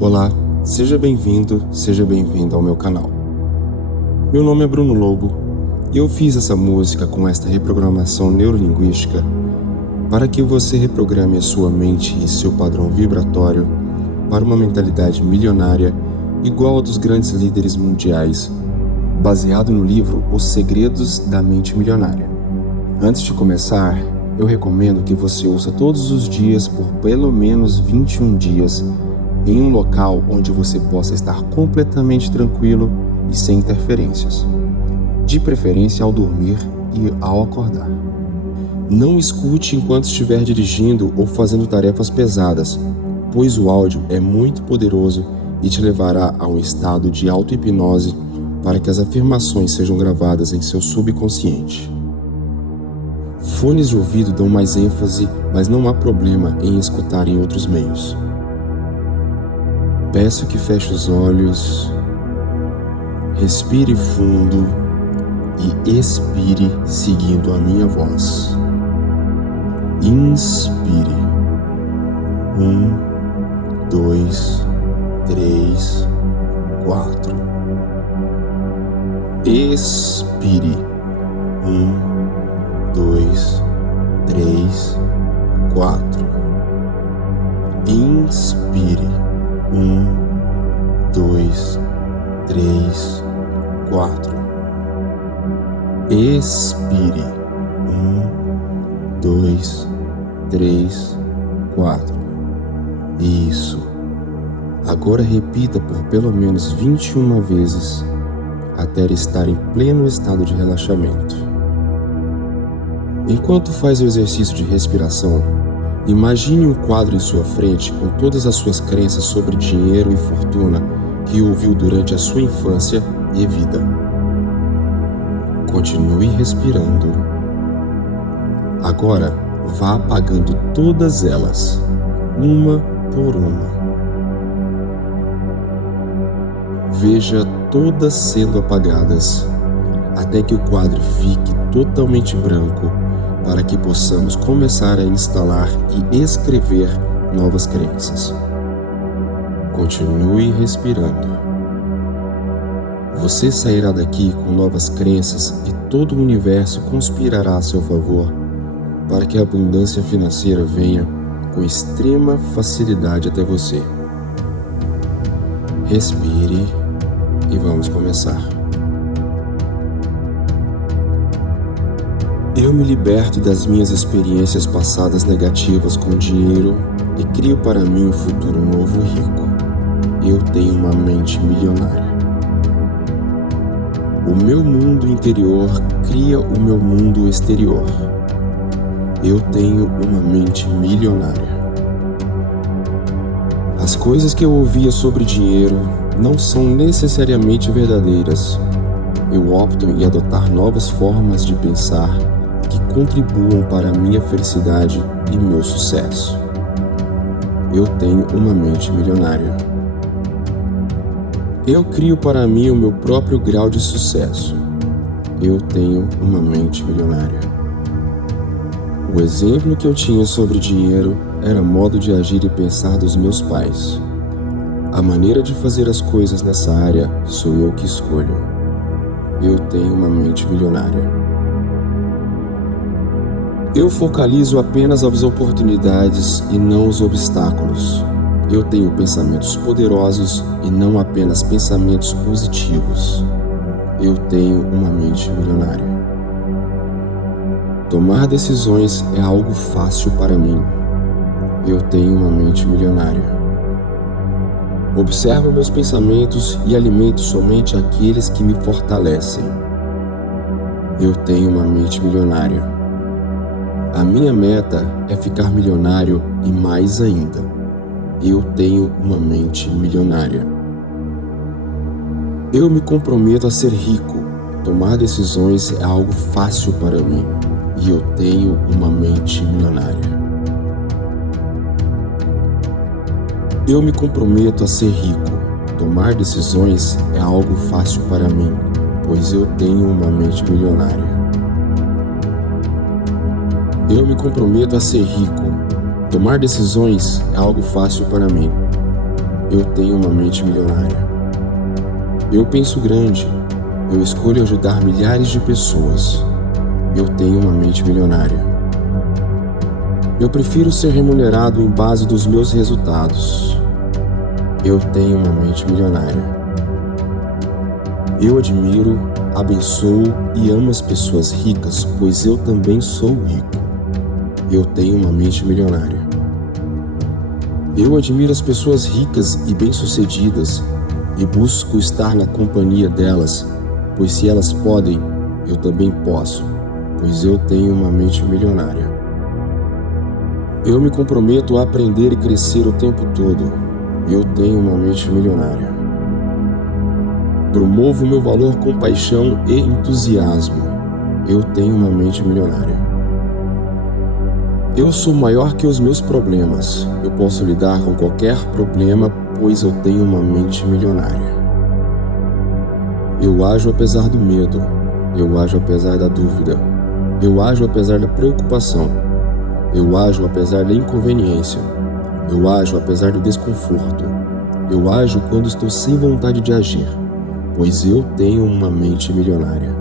Olá, seja bem-vindo ao meu canal. Meu nome é Bruno Lobo e eu fiz essa música com esta reprogramação neurolinguística para que você reprograme a sua mente e seu padrão vibratório para uma mentalidade milionária igual ao dos grandes líderes mundiais, baseado no livro Os Segredos da Mente Milionária. Antes de começar, eu recomendo que você ouça todos os dias por pelo menos 21 dias em um local onde você possa estar completamente tranquilo e sem interferências, de preferência ao dormir e ao acordar. Não escute enquanto estiver dirigindo ou fazendo tarefas pesadas, pois o áudio é muito poderoso e te levará a um estado de auto-hipnose para que as afirmações sejam gravadas em seu subconsciente. Fones de ouvido dão mais ênfase, mas não há problema em escutar em outros meios. Peço que feche os olhos, respire fundo e expire seguindo a minha voz. Inspire. 1, 2, 3, 4. Expire. 1, 2, 3, 4. Inspire. 1, 2, 3, 4. Expire. 1, 2, 3, 4. Isso. Agora repita por pelo menos 21 vezes até estar em pleno estado de relaxamento. Enquanto faz o exercício de respiração, imagine um quadro em sua frente com todas as suas crenças sobre dinheiro e fortuna que ouviu durante a sua infância e vida. Continue respirando. Agora, vá apagando todas elas, uma por uma. Veja todas sendo apagadas, até que o quadro fique totalmente branco, para que possamos começar a instalar e escrever novas crenças. Continue respirando. Você sairá daqui com novas crenças e todo o universo conspirará a seu favor para que a abundância financeira venha com extrema facilidade até você. Respire e vamos começar. Eu me liberto das minhas experiências passadas negativas com dinheiro e crio para mim um futuro novo e rico. Eu tenho uma mente milionária. O meu mundo interior cria o meu mundo exterior. Eu tenho uma mente milionária. As coisas que eu ouvia sobre dinheiro não são necessariamente verdadeiras. Eu opto em adotar novas formas de pensar que contribuam para a minha felicidade e meu sucesso. Eu tenho uma mente milionária. Eu crio para mim o meu próprio grau de sucesso. Eu tenho uma mente milionária. O exemplo que eu tinha sobre dinheiro era modo de agir e pensar dos meus pais. A maneira de fazer as coisas nessa área sou eu que escolho. Eu tenho uma mente milionária. Eu focalizo apenas as oportunidades e não os obstáculos. Eu tenho pensamentos poderosos e não apenas pensamentos positivos. Eu tenho uma mente milionária. Tomar decisões é algo fácil para mim. Eu tenho uma mente milionária. Observo meus pensamentos e alimento somente aqueles que me fortalecem. Eu tenho uma mente milionária. A minha meta é ficar milionário e mais ainda. Eu tenho uma mente milionária. Eu me comprometo a ser rico. Tomar decisões é algo fácil para mim. E eu tenho uma mente milionária. Eu me comprometo a ser rico. Tomar decisões é algo fácil para mim, pois eu tenho uma mente milionária. Eu me comprometo a ser rico. Tomar decisões é algo fácil para mim, eu tenho uma mente milionária. Eu penso grande, eu escolho ajudar milhares de pessoas, eu tenho uma mente milionária. Eu prefiro ser remunerado em base dos meus resultados, eu tenho uma mente milionária. Eu admiro, abençoo e amo as pessoas ricas, pois eu também sou rico. Eu tenho uma mente milionária. Eu admiro as pessoas ricas e bem-sucedidas e busco estar na companhia delas, pois se elas podem, eu também posso, pois eu tenho uma mente milionária. Eu me comprometo a aprender e crescer o tempo todo. Eu tenho uma mente milionária. Promovo meu valor com paixão e entusiasmo. Eu tenho uma mente milionária. Eu sou maior que os meus problemas. Eu posso lidar com qualquer problema, pois eu tenho uma mente milionária. Eu ajo apesar do medo. Eu ajo apesar da dúvida. Eu ajo apesar da preocupação. Eu ajo apesar da inconveniência. Eu ajo apesar do desconforto. Eu ajo quando estou sem vontade de agir, pois eu tenho uma mente milionária.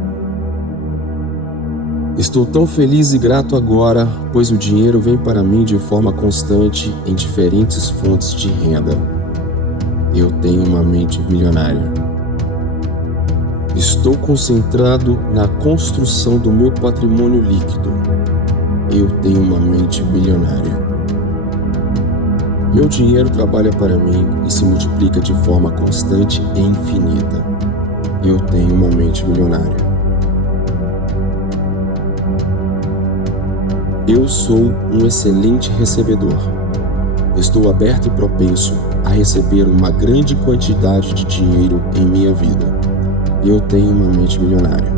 Estou tão feliz e grato agora, pois o dinheiro vem para mim de forma constante em diferentes fontes de renda. Eu tenho uma mente milionária. Estou concentrado na construção do meu patrimônio líquido. Eu tenho uma mente milionária. Meu dinheiro trabalha para mim e se multiplica de forma constante e infinita. Eu tenho uma mente milionária. Eu sou um excelente recebedor. Estou aberto e propenso a receber uma grande quantidade de dinheiro em minha vida. Eu tenho uma mente milionária.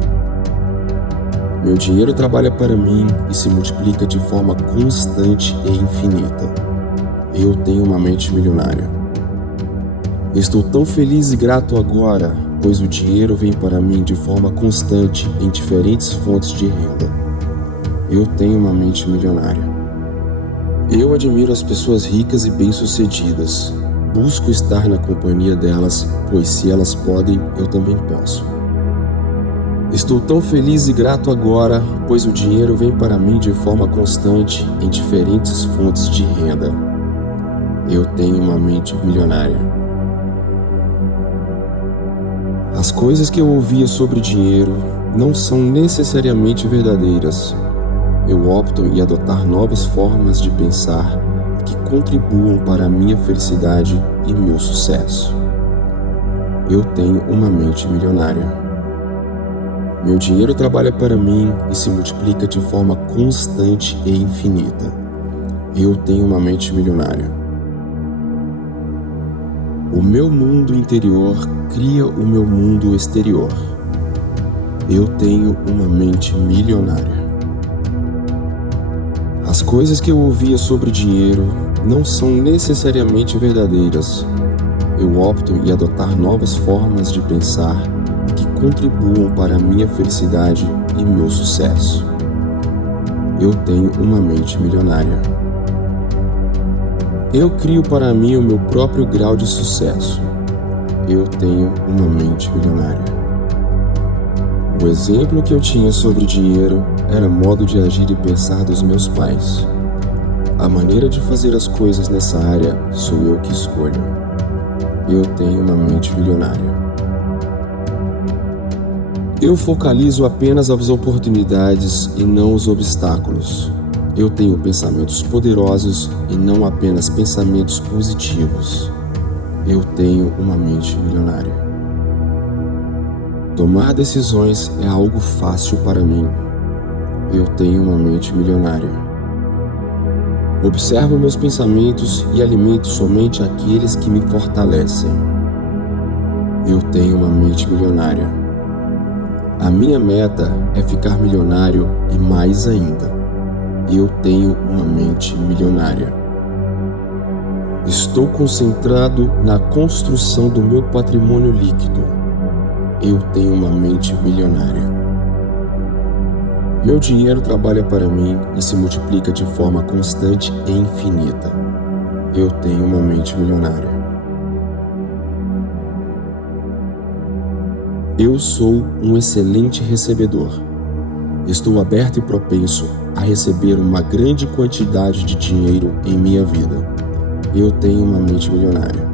Meu dinheiro trabalha para mim e se multiplica de forma constante e infinita. Eu tenho uma mente milionária. Estou tão feliz e grato agora, pois o dinheiro vem para mim de forma constante em diferentes fontes de renda. Eu tenho uma mente milionária. Eu admiro as pessoas ricas e bem-sucedidas. Busco estar na companhia delas, pois se elas podem, eu também posso. Estou tão feliz e grato agora, pois o dinheiro vem para mim de forma constante em diferentes fontes de renda. Eu tenho uma mente milionária. As coisas que eu ouvia sobre dinheiro não são necessariamente verdadeiras. Eu opto em adotar novas formas de pensar que contribuam para a minha felicidade e meu sucesso. Eu tenho uma mente milionária. Meu dinheiro trabalha para mim e se multiplica de forma constante e infinita. Eu tenho uma mente milionária. O meu mundo interior cria o meu mundo exterior. Eu tenho uma mente milionária. As coisas que eu ouvia sobre dinheiro não são necessariamente verdadeiras. Eu opto em adotar novas formas de pensar que contribuam para a minha felicidade e meu sucesso. Eu tenho uma mente milionária. Eu crio para mim o meu próprio grau de sucesso. Eu tenho uma mente milionária. O exemplo que eu tinha sobre dinheiro era o modo de agir e pensar dos meus pais. A maneira de fazer as coisas nessa área sou eu que escolho. Eu tenho uma mente milionária. Eu focalizo apenas as oportunidades e não os obstáculos. Eu tenho pensamentos poderosos e não apenas pensamentos positivos. Eu tenho uma mente milionária. Tomar decisões é algo fácil para mim. Eu tenho uma mente milionária. Observo meus pensamentos e alimento somente aqueles que me fortalecem. Eu tenho uma mente milionária. A minha meta é ficar milionário e mais ainda. Eu tenho uma mente milionária. Estou concentrado na construção do meu patrimônio líquido. Eu tenho uma mente milionária. Meu dinheiro trabalha para mim e se multiplica de forma constante e infinita. Eu tenho uma mente milionária. Eu sou um excelente recebedor. Estou aberto e propenso a receber uma grande quantidade de dinheiro em minha vida. Eu tenho uma mente milionária.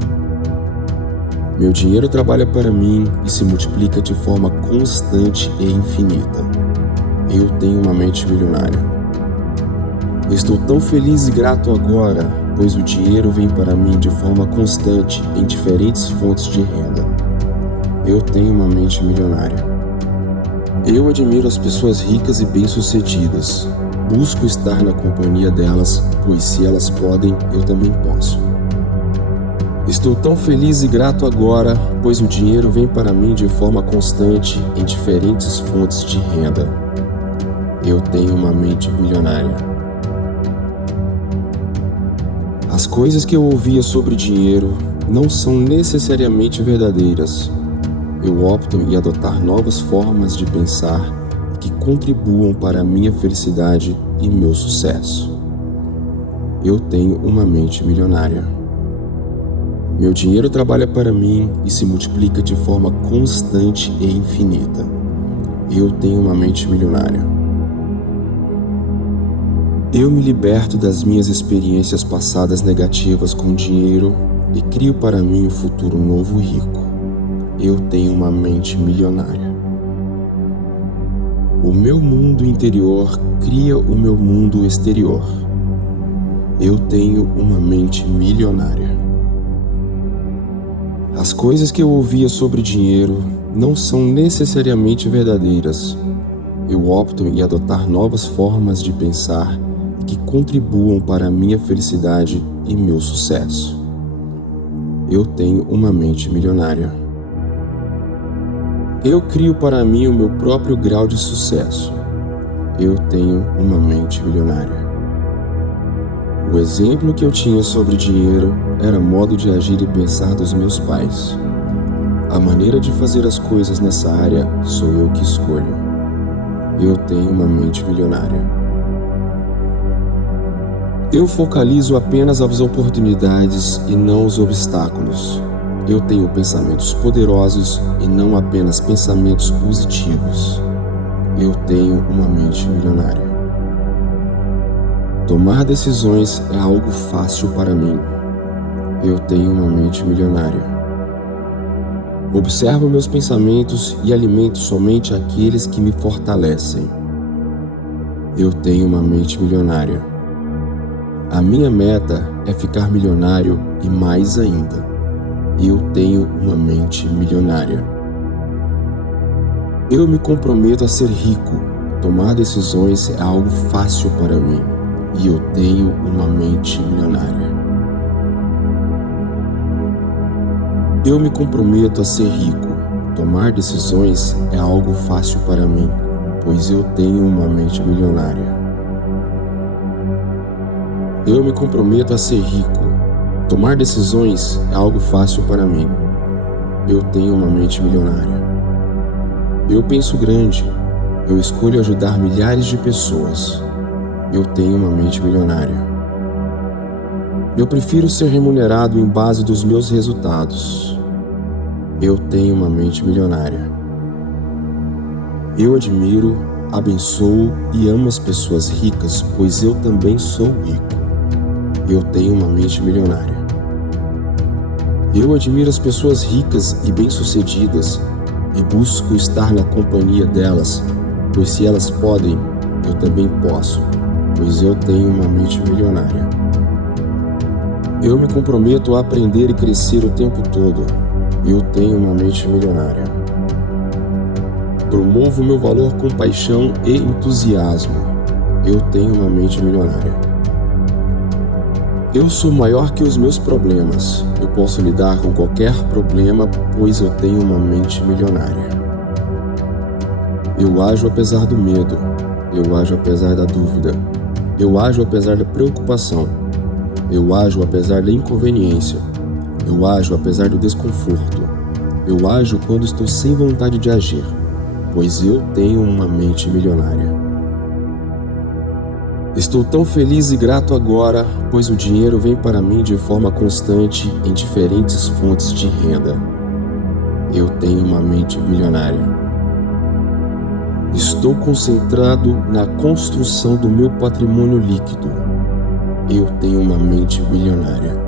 Meu dinheiro trabalha para mim e se multiplica de forma constante e infinita. Eu tenho uma mente milionária. Estou tão feliz e grato agora, pois o dinheiro vem para mim de forma constante em diferentes fontes de renda. Eu tenho uma mente milionária. Eu admiro as pessoas ricas e bem-sucedidas. Busco estar na companhia delas, pois se elas podem, eu também posso. Estou tão feliz e grato agora, pois o dinheiro vem para mim de forma constante em diferentes fontes de renda. Eu tenho uma mente milionária. As coisas que eu ouvia sobre dinheiro não são necessariamente verdadeiras. Eu opto em adotar novas formas de pensar que contribuam para a minha felicidade e meu sucesso. Eu tenho uma mente milionária. Meu dinheiro trabalha para mim e se multiplica de forma constante e infinita. Eu tenho uma mente milionária. Eu me liberto das minhas experiências passadas negativas com dinheiro e crio para mim um futuro novo e rico. Eu tenho uma mente milionária. O meu mundo interior cria o meu mundo exterior. Eu tenho uma mente milionária. As coisas que eu ouvia sobre dinheiro não são necessariamente verdadeiras. Eu opto em adotar novas formas de pensar que contribuam para a minha felicidade e meu sucesso. Eu tenho uma mente milionária. Eu crio para mim o meu próprio grau de sucesso. Eu tenho uma mente milionária. O exemplo que eu tinha sobre dinheiro era o modo de agir e pensar dos meus pais. A maneira de fazer as coisas nessa área sou eu que escolho. Eu tenho uma mente milionária. Eu focalizo apenas as oportunidades e não os obstáculos. Eu tenho pensamentos poderosos e não apenas pensamentos positivos. Eu tenho uma mente milionária. Tomar decisões é algo fácil para mim. Eu tenho uma mente milionária. Observo meus pensamentos e alimento somente aqueles que me fortalecem. Eu tenho uma mente milionária. A minha meta é ficar milionário e mais ainda. Eu tenho uma mente milionária. Eu me comprometo a ser rico. Tomar decisões é algo fácil para mim. E eu tenho uma mente milionária. Eu me comprometo a ser rico. Tomar decisões é algo fácil para mim, pois eu tenho uma mente milionária. Eu me comprometo a ser rico. Tomar decisões é algo fácil para mim. Eu tenho uma mente milionária. Eu penso grande. Eu escolho ajudar milhares de pessoas. Eu tenho uma mente milionária. Eu prefiro ser remunerado em base dos meus resultados. Eu tenho uma mente milionária. Eu admiro, abençoo e amo as pessoas ricas, pois eu também sou rico. Eu tenho uma mente milionária. Eu admiro as pessoas ricas e bem-sucedidas e busco estar na companhia delas, pois se elas podem, eu também posso, pois eu tenho uma mente milionária. Eu me comprometo a aprender e crescer o tempo todo. Eu tenho uma mente milionária. Promovo meu valor com paixão e entusiasmo. Eu tenho uma mente milionária. Eu sou maior que os meus problemas. Eu posso lidar com qualquer problema, pois eu tenho uma mente milionária. Eu ajo apesar do medo. Eu ajo apesar da dúvida. Eu ajo apesar da preocupação. Eu ajo apesar da inconveniência. Eu ajo apesar do desconforto. Eu ajo quando estou sem vontade de agir, pois eu tenho uma mente milionária. Estou tão feliz e grato agora, pois o dinheiro vem para mim de forma constante em diferentes fontes de renda. Eu tenho uma mente milionária. Estou concentrado na construção do meu patrimônio líquido. Eu tenho uma mente milionária.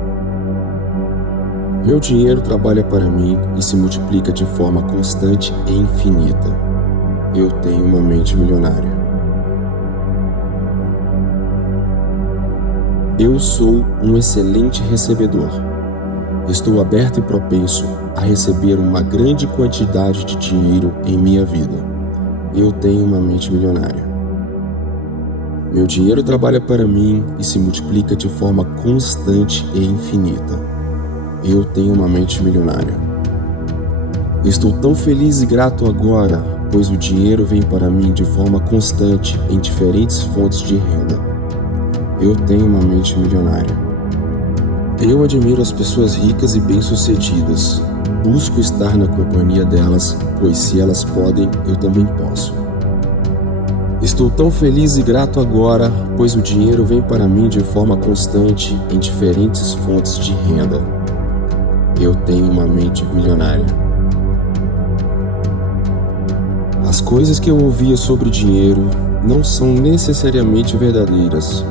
Meu dinheiro trabalha para mim e se multiplica de forma constante e infinita. Eu tenho uma mente milionária. Eu sou um excelente recebedor. Estou aberto e propenso a receber uma grande quantidade de dinheiro em minha vida. Eu tenho uma mente milionária. Meu dinheiro trabalha para mim e se multiplica de forma constante e infinita. Eu tenho uma mente milionária. Estou tão feliz e grato agora, pois o dinheiro vem para mim de forma constante em diferentes fontes de renda. Eu tenho uma mente milionária. Eu admiro as pessoas ricas e bem-sucedidas. Busco estar na companhia delas, pois se elas podem, eu também posso. Estou tão feliz e grato agora, pois o dinheiro vem para mim de forma constante em diferentes fontes de renda. Eu tenho uma mente milionária. As coisas que eu ouvia sobre dinheiro não são necessariamente verdadeiras.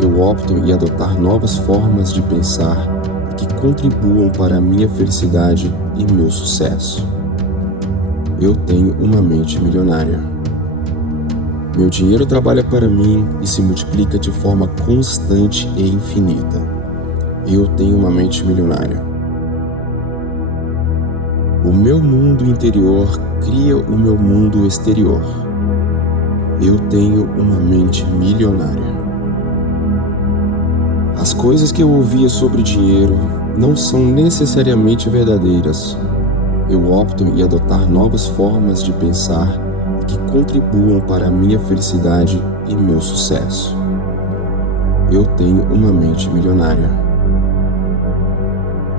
Eu opto em adotar novas formas de pensar que contribuam para a minha felicidade e meu sucesso. Eu tenho uma mente milionária. Meu dinheiro trabalha para mim e se multiplica de forma constante e infinita. Eu tenho uma mente milionária. O meu mundo interior cria o meu mundo exterior. Eu tenho uma mente milionária. As coisas que eu ouvia sobre dinheiro não são necessariamente verdadeiras. Eu opto em adotar novas formas de pensar que contribuam para a minha felicidade e meu sucesso. Eu tenho uma mente milionária.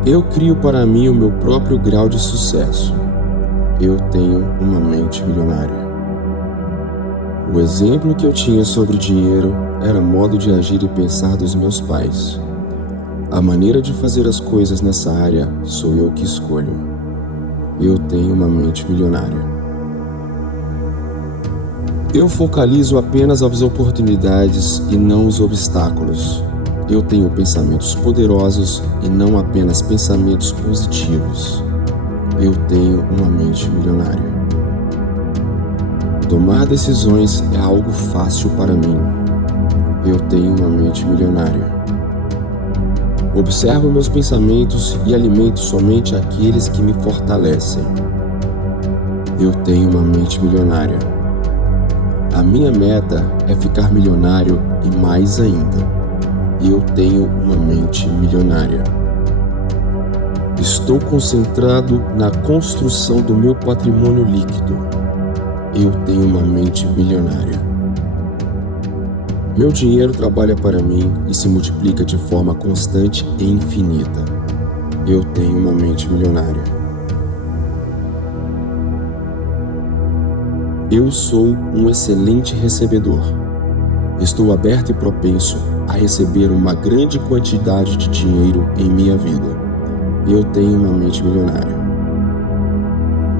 Eu crio para mim o meu próprio grau de sucesso. Eu tenho uma mente milionária. O exemplo que eu tinha sobre dinheiro era modo de agir e pensar dos meus pais. A maneira de fazer as coisas nessa área sou eu que escolho. Eu tenho uma mente milionária. Eu focalizo apenas as oportunidades e não os obstáculos. Eu tenho pensamentos poderosos e não apenas pensamentos positivos. Eu tenho uma mente milionária. Tomar decisões é algo fácil para mim. Eu tenho uma mente milionária. Observo meus pensamentos e alimento somente aqueles que me fortalecem. Eu tenho uma mente milionária. A minha meta é ficar milionário e mais ainda. Eu tenho uma mente milionária. Estou concentrado na construção do meu patrimônio líquido. Eu tenho uma mente milionária. Meu dinheiro trabalha para mim e se multiplica de forma constante e infinita. Eu tenho uma mente milionária. Eu sou um excelente recebedor. Estou aberto e propenso a receber uma grande quantidade de dinheiro em minha vida. Eu tenho uma mente milionária.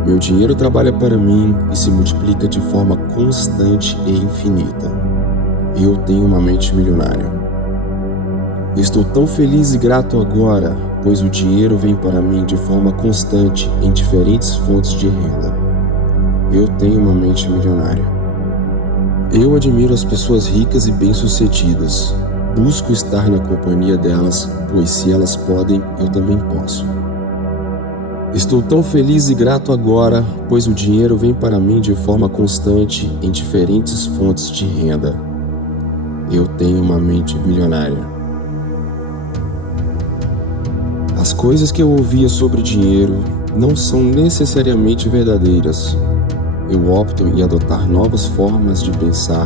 Meu dinheiro trabalha para mim e se multiplica de forma constante e infinita. Eu tenho uma mente milionária. Estou tão feliz e grato agora, pois o dinheiro vem para mim de forma constante em diferentes fontes de renda. Eu tenho uma mente milionária. Eu admiro as pessoas ricas e bem-sucedidas. Busco estar na companhia delas, pois se elas podem, eu também posso. Estou tão feliz e grato agora, pois o dinheiro vem para mim de forma constante em diferentes fontes de renda. Eu tenho uma mente milionária. As coisas que eu ouvia sobre dinheiro não são necessariamente verdadeiras. Eu opto em adotar novas formas de pensar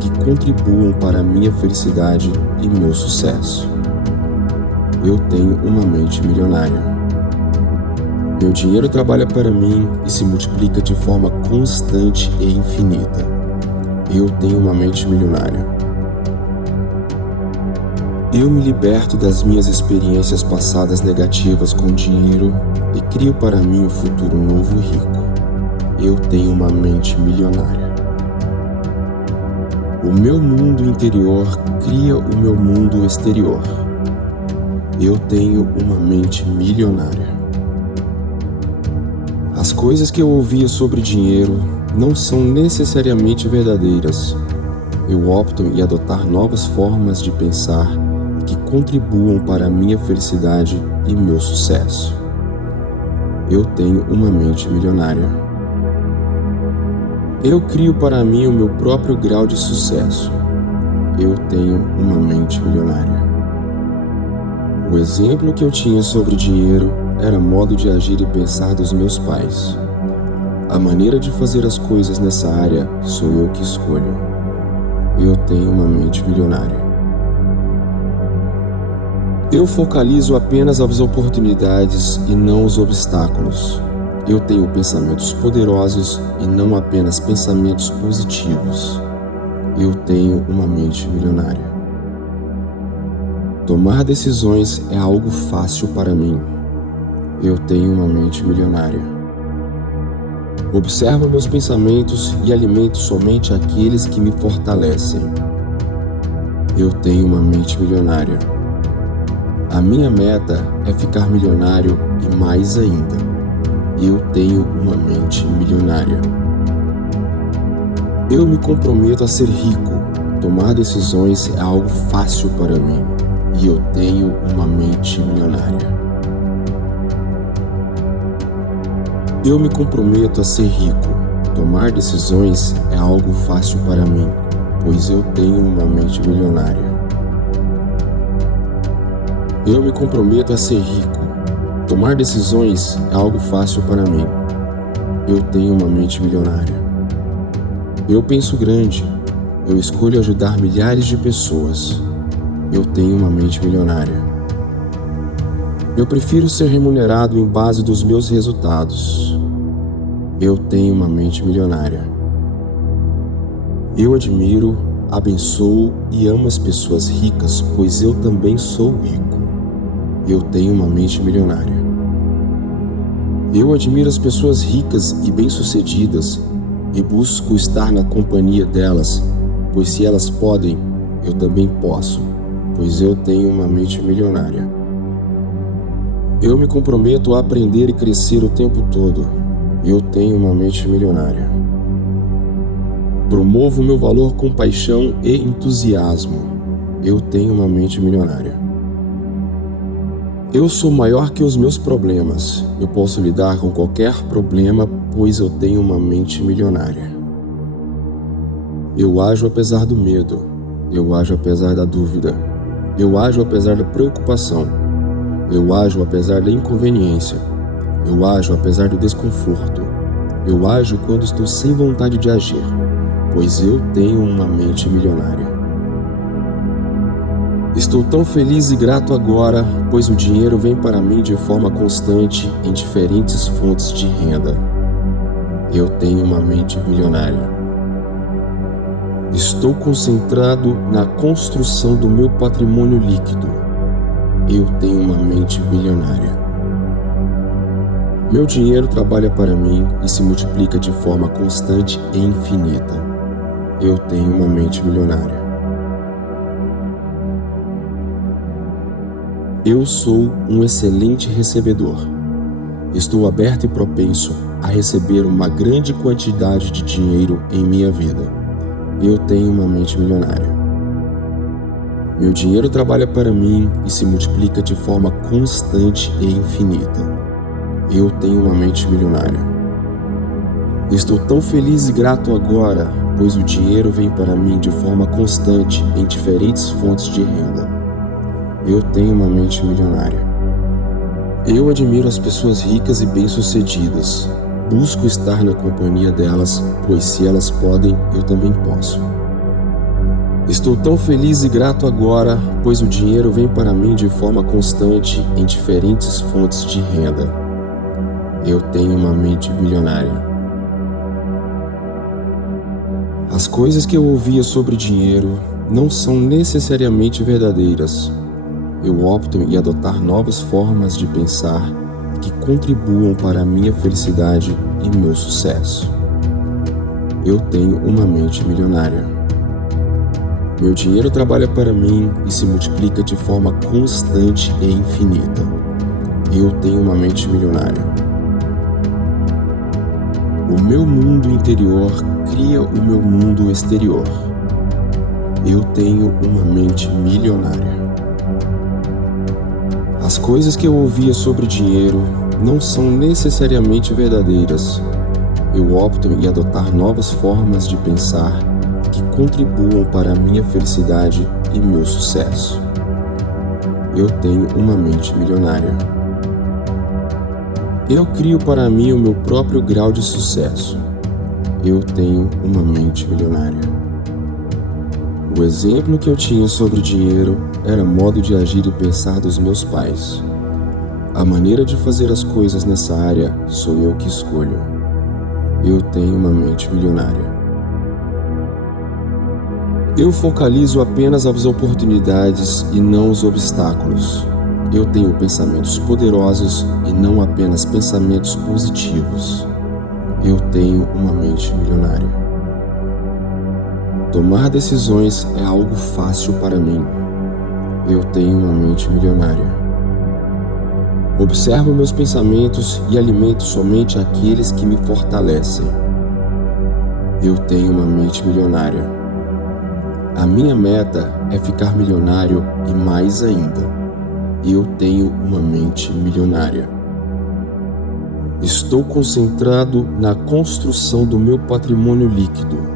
que contribuam para a minha felicidade e meu sucesso. Eu tenho uma mente milionária. Meu dinheiro trabalha para mim e se multiplica de forma constante e infinita. Eu tenho uma mente milionária. Eu me liberto das minhas experiências passadas negativas com dinheiro e crio para mim um futuro novo e rico. Eu tenho uma mente milionária. O meu mundo interior cria o meu mundo exterior. Eu tenho uma mente milionária. As coisas que eu ouvia sobre dinheiro não são necessariamente verdadeiras. Eu opto em adotar novas formas de pensar que contribuam para a minha felicidade e meu sucesso. Eu tenho uma mente milionária. Eu crio para mim o meu próprio grau de sucesso. Eu tenho uma mente milionária. O exemplo que eu tinha sobre dinheiro era modo de agir e pensar dos meus pais. A maneira de fazer as coisas nessa área sou eu que escolho. Eu tenho uma mente milionária. Eu focalizo apenas as oportunidades e não os obstáculos. Eu tenho pensamentos poderosos e não apenas pensamentos positivos. Eu tenho uma mente milionária. Tomar decisões é algo fácil para mim. Eu tenho uma mente milionária. Observo meus pensamentos e alimento somente aqueles que me fortalecem. Eu tenho uma mente milionária. A minha meta é ficar milionário e mais ainda. Eu tenho uma mente milionária. Eu me comprometo a ser rico. Tomar decisões é algo fácil para mim. E eu tenho uma mente milionária. Eu me comprometo a ser rico. Tomar decisões é algo fácil para mim, pois eu tenho uma mente milionária. Eu me comprometo a ser rico. Tomar decisões é algo fácil para mim. Eu tenho uma mente milionária. Eu penso grande. Eu escolho ajudar milhares de pessoas. Eu tenho uma mente milionária. Eu prefiro ser remunerado em base dos meus resultados. Eu tenho uma mente milionária. Eu admiro, abençoo e amo as pessoas ricas, pois eu também sou rico. Eu tenho uma mente milionária. Eu admiro as pessoas ricas e bem-sucedidas e busco estar na companhia delas, pois se elas podem, eu também posso, pois eu tenho uma mente milionária. Eu me comprometo a aprender e crescer o tempo todo. Eu tenho uma mente milionária. Promovo meu valor com paixão e entusiasmo. Eu tenho uma mente milionária. Eu sou maior que os meus problemas. Eu posso lidar com qualquer problema, pois eu tenho uma mente milionária. Eu ajo apesar do medo. Eu ajo apesar da dúvida. Eu ajo apesar da preocupação. Eu ajo apesar da inconveniência. Eu ajo apesar do desconforto. Eu ajo quando estou sem vontade de agir, pois eu tenho uma mente milionária. Estou tão feliz e grato agora, pois o dinheiro vem para mim de forma constante em diferentes fontes de renda. Eu tenho uma mente milionária. Estou concentrado na construção do meu patrimônio líquido. Eu tenho uma mente milionária. Meu dinheiro trabalha para mim e se multiplica de forma constante e infinita. Eu tenho uma mente milionária. Eu sou um excelente recebedor. Estou aberto e propenso a receber uma grande quantidade de dinheiro em minha vida. Eu tenho uma mente milionária. Meu dinheiro trabalha para mim e se multiplica de forma constante e infinita. Eu tenho uma mente milionária. Estou tão feliz e grato agora, pois o dinheiro vem para mim de forma constante em diferentes fontes de renda. Eu tenho uma mente milionária. Eu admiro as pessoas ricas e bem-sucedidas. Busco estar na companhia delas, pois se elas podem, eu também posso. Estou tão feliz e grato agora, pois o dinheiro vem para mim de forma constante em diferentes fontes de renda. Eu tenho uma mente milionária. As coisas que eu ouvia sobre dinheiro não são necessariamente verdadeiras. Eu opto em adotar novas formas de pensar que contribuam para a minha felicidade e meu sucesso. Eu tenho uma mente milionária. Meu dinheiro trabalha para mim e se multiplica de forma constante e infinita. Eu tenho uma mente milionária. O meu mundo interior cria o meu mundo exterior. Eu tenho uma mente milionária. As coisas que eu ouvia sobre dinheiro não são necessariamente verdadeiras. Eu opto em adotar novas formas de pensar que contribuam para a minha felicidade e meu sucesso. Eu tenho uma mente milionária. Eu crio para mim o meu próprio grau de sucesso. Eu tenho uma mente milionária. O exemplo que eu tinha sobre dinheiro era modo de agir e pensar dos meus pais. A maneira de fazer as coisas nessa área sou eu que escolho. Eu tenho uma mente milionária. Eu focalizo apenas as oportunidades e não os obstáculos. Eu tenho pensamentos poderosos e não apenas pensamentos positivos. Eu tenho uma mente milionária. Tomar decisões é algo fácil para mim. Eu tenho uma mente milionária. Observo meus pensamentos e alimento somente aqueles que me fortalecem. Eu tenho uma mente milionária. A minha meta é ficar milionário e mais ainda. Eu tenho uma mente milionária. Estou concentrado na construção do meu patrimônio líquido.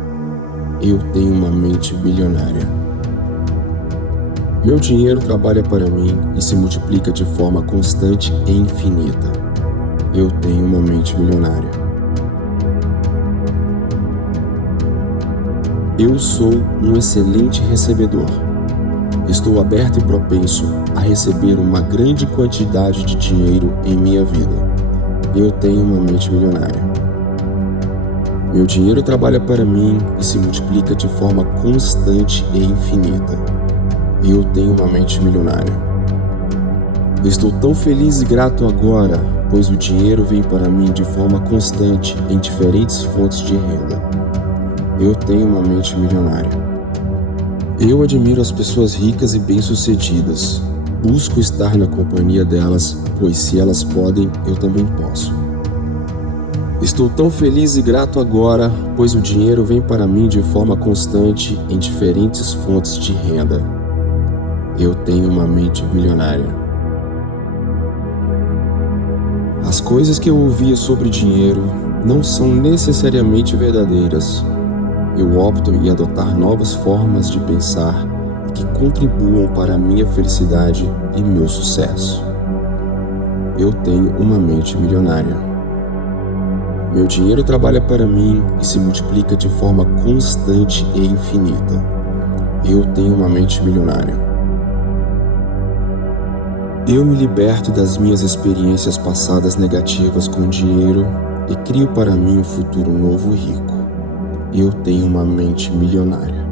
Eu tenho uma mente milionária. Meu dinheiro trabalha para mim e se multiplica de forma constante e infinita. Eu tenho uma mente milionária. Eu sou um excelente recebedor. Estou aberto e propenso a receber uma grande quantidade de dinheiro em minha vida. Eu tenho uma mente milionária. Meu dinheiro trabalha para mim e se multiplica de forma constante e infinita. Eu tenho uma mente milionária. Estou tão feliz e grato agora, pois o dinheiro vem para mim de forma constante em diferentes fontes de renda. Eu tenho uma mente milionária. Eu admiro as pessoas ricas e bem-sucedidas. Busco estar na companhia delas, pois se elas podem, eu também posso. Estou tão feliz e grato agora, pois o dinheiro vem para mim de forma constante em diferentes fontes de renda. Eu tenho uma mente milionária. As coisas que eu ouvia sobre dinheiro não são necessariamente verdadeiras. Eu opto em adotar novas formas de pensar que contribuam para a minha felicidade e meu sucesso. Eu tenho uma mente milionária. Meu dinheiro trabalha para mim e se multiplica de forma constante e infinita. Eu tenho uma mente milionária. Eu me liberto das minhas experiências passadas negativas com dinheiro e crio para mim um futuro novo e rico. Eu tenho uma mente milionária.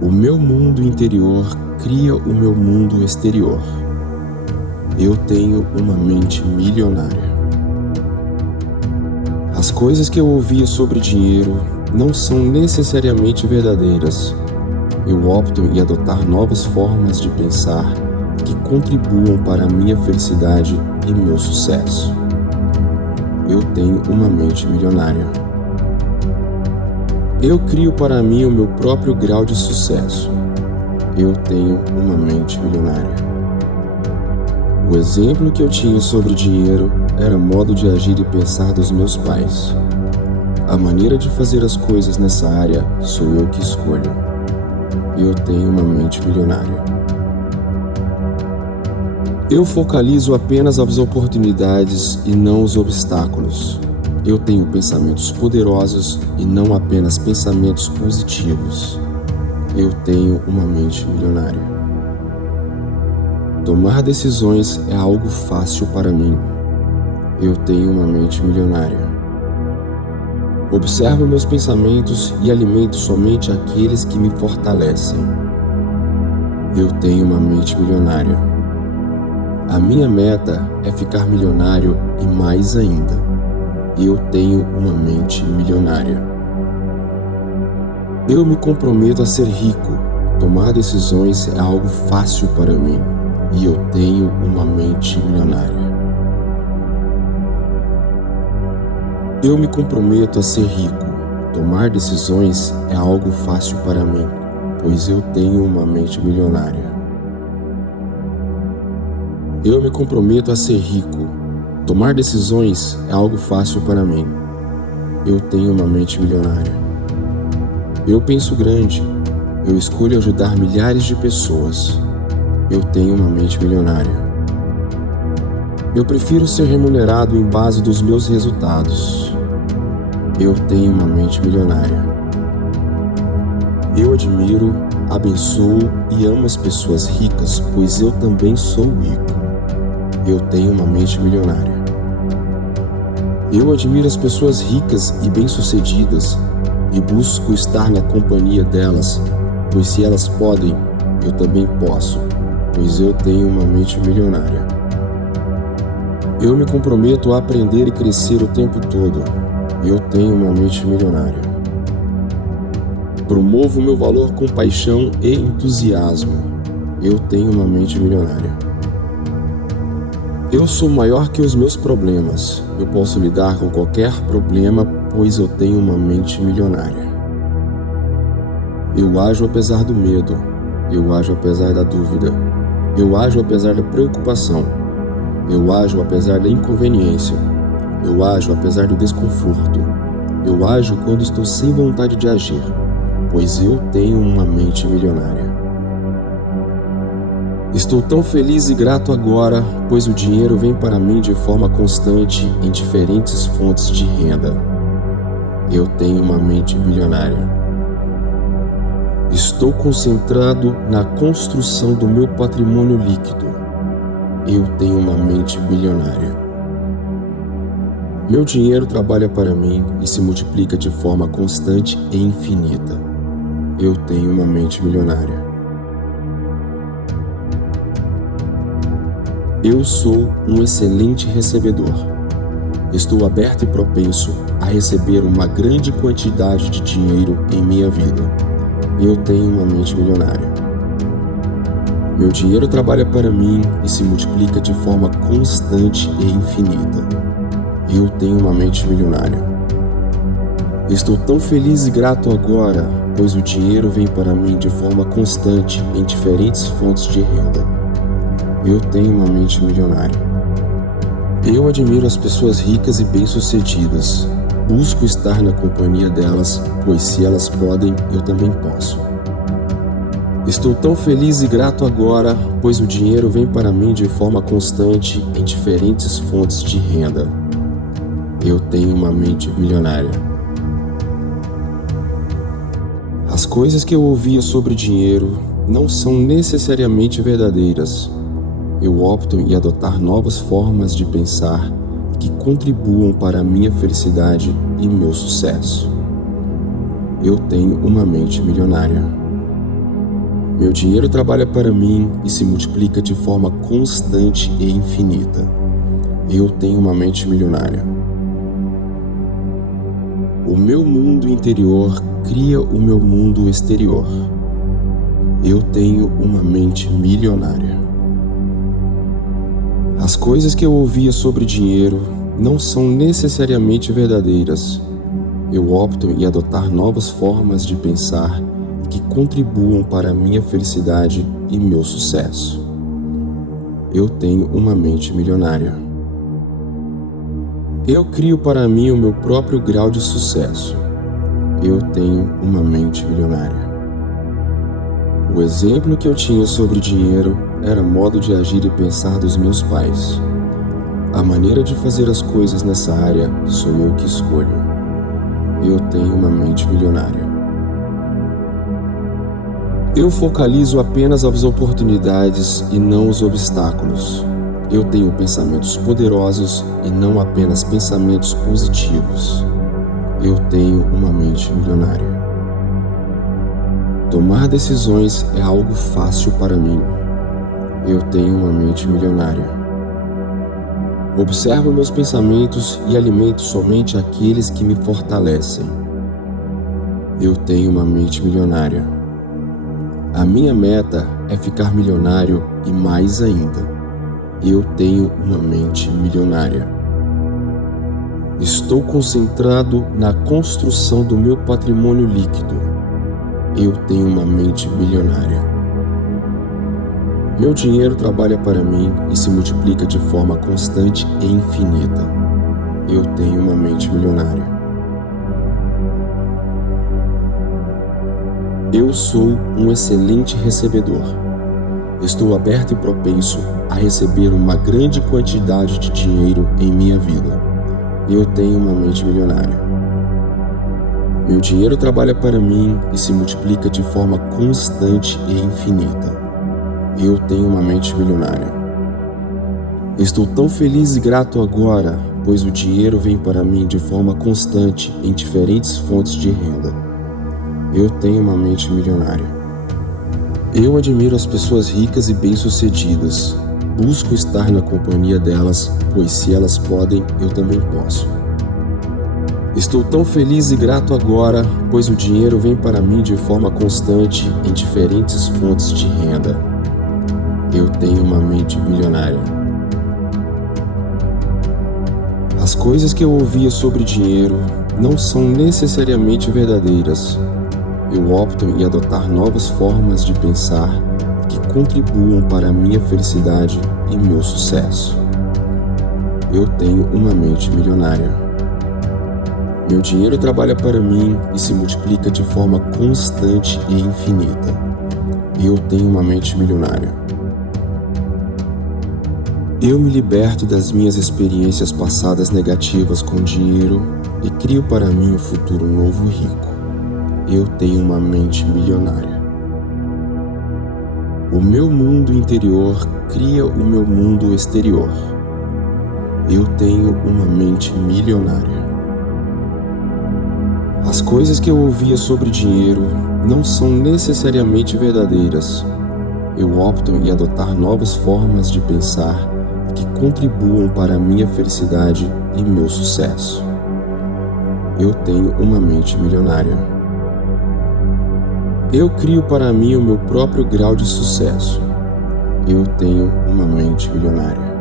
O meu mundo interior cria o meu mundo exterior. Eu tenho uma mente milionária. As coisas que eu ouvia sobre dinheiro não são necessariamente verdadeiras. Eu opto em adotar novas formas de pensar que contribuam para a minha felicidade e meu sucesso. Eu tenho uma mente milionária. Eu crio para mim o meu próprio grau de sucesso. Eu tenho uma mente milionária. O exemplo que eu tinha sobre dinheiro era modo de agir e pensar dos meus pais. A maneira de fazer as coisas nessa área sou eu que escolho. Eu tenho uma mente milionária. Eu focalizo apenas as oportunidades e não os obstáculos. Eu tenho pensamentos poderosos e não apenas pensamentos positivos. Eu tenho uma mente milionária. Tomar decisões é algo fácil para mim. Eu tenho uma mente milionária. Observo meus pensamentos e alimento somente aqueles que me fortalecem. Eu tenho uma mente milionária. A minha meta é ficar milionário e mais ainda. Eu tenho uma mente milionária. Eu me comprometo a ser rico. Tomar decisões é algo fácil para mim e eu tenho uma mente milionária. Eu me comprometo a ser rico. Tomar decisões é algo fácil para mim, pois eu tenho uma mente milionária. Eu me comprometo a ser rico. Tomar decisões é algo fácil para mim. Eu tenho uma mente milionária. Eu penso grande. Eu escolho ajudar milhares de pessoas. Eu tenho uma mente milionária. Eu prefiro ser remunerado em base dos meus resultados. Eu tenho uma mente milionária. Eu admiro, abençoo e amo as pessoas ricas, pois eu também sou rico. Eu tenho uma mente milionária. Eu admiro as pessoas ricas e bem-sucedidas e busco estar na companhia delas, pois se elas podem, eu também posso, pois eu tenho uma mente milionária. Eu me comprometo a aprender e crescer o tempo todo. Eu tenho uma mente milionária. Promovo meu valor com paixão e entusiasmo. Eu tenho uma mente milionária. Eu sou maior que os meus problemas. Eu posso lidar com qualquer problema, pois eu tenho uma mente milionária. Eu ajo apesar do medo. Eu ajo apesar da dúvida. Eu ajo apesar da preocupação. Eu ajo apesar da inconveniência. Eu ajo apesar do desconforto. Eu ajo quando estou sem vontade de agir, pois eu tenho uma mente milionária. Estou tão feliz e grato agora, pois o dinheiro vem para mim de forma constante em diferentes fontes de renda. Eu tenho uma mente milionária. Estou concentrado na construção do meu patrimônio líquido. Eu tenho uma mente milionária. Meu dinheiro trabalha para mim e se multiplica de forma constante e infinita. Eu tenho uma mente milionária. Eu sou um excelente recebedor. Estou aberto e propenso a receber uma grande quantidade de dinheiro em minha vida. Eu tenho uma mente milionária. Meu dinheiro trabalha para mim e se multiplica de forma constante e infinita. Eu tenho uma mente milionária. Estou tão feliz e grato agora, pois o dinheiro vem para mim de forma constante em diferentes fontes de renda. Eu tenho uma mente milionária. Eu admiro as pessoas ricas e bem-sucedidas. Busco estar na companhia delas, pois se elas podem, eu também posso. Estou tão feliz e grato agora, pois o dinheiro vem para mim de forma constante em diferentes fontes de renda. Eu tenho uma mente milionária. As coisas que eu ouvia sobre dinheiro não são necessariamente verdadeiras. Eu opto em adotar novas formas de pensar que contribuam para a minha felicidade e meu sucesso. Eu tenho uma mente milionária. Meu dinheiro trabalha para mim e se multiplica de forma constante e infinita. Eu tenho uma mente milionária. O meu mundo interior cria o meu mundo exterior. Eu tenho uma mente milionária. As coisas que eu ouvia sobre dinheiro não são necessariamente verdadeiras. Eu opto em adotar novas formas de pensar que contribuam para a minha felicidade e meu sucesso. Eu tenho uma mente milionária. Eu crio para mim o meu próprio grau de sucesso. Eu tenho uma mente milionária. O exemplo que eu tinha sobre dinheiro era modo de agir e pensar dos meus pais. A maneira de fazer as coisas nessa área sou eu que escolho. Eu tenho uma mente milionária. Eu focalizo apenas as oportunidades e não os obstáculos. Eu tenho pensamentos poderosos e não apenas pensamentos positivos. Eu tenho uma mente milionária. Tomar decisões é algo fácil para mim. Eu tenho uma mente milionária. Observo meus pensamentos e alimento somente aqueles que me fortalecem. Eu tenho uma mente milionária. A minha meta é ficar milionário e mais ainda. Eu tenho uma mente milionária. Estou concentrado na construção do meu patrimônio líquido. Eu tenho uma mente milionária. Meu dinheiro trabalha para mim e se multiplica de forma constante e infinita. Eu tenho uma mente milionária. Eu sou um excelente recebedor. Estou aberto e propenso a receber uma grande quantidade de dinheiro em minha vida. Eu tenho uma mente milionária. Meu dinheiro trabalha para mim e se multiplica de forma constante e infinita. Eu tenho uma mente milionária. Estou tão feliz e grato agora, pois o dinheiro vem para mim de forma constante em diferentes fontes de renda. Eu tenho uma mente milionária. Eu admiro as pessoas ricas e bem-sucedidas. Busco estar na companhia delas, pois se elas podem, eu também posso. Estou tão feliz e grato agora, pois o dinheiro vem para mim de forma constante em diferentes fontes de renda. Eu tenho uma mente milionária. As coisas que eu ouvia sobre dinheiro não são necessariamente verdadeiras. Eu opto em adotar novas formas de pensar que contribuam para a minha felicidade e meu sucesso. Eu tenho uma mente milionária. Meu dinheiro trabalha para mim e se multiplica de forma constante e infinita. Eu tenho uma mente milionária. Eu me liberto das minhas experiências passadas negativas com dinheiro e crio para mim um futuro novo e rico. Eu tenho uma mente milionária. O meu mundo interior cria o meu mundo exterior. Eu tenho uma mente milionária. As coisas que eu ouvia sobre dinheiro não são necessariamente verdadeiras. Eu opto em adotar novas formas de pensar que contribuam para a minha felicidade e meu sucesso. Eu tenho uma mente milionária. Eu crio para mim o meu próprio grau de sucesso. Eu tenho uma mente milionária.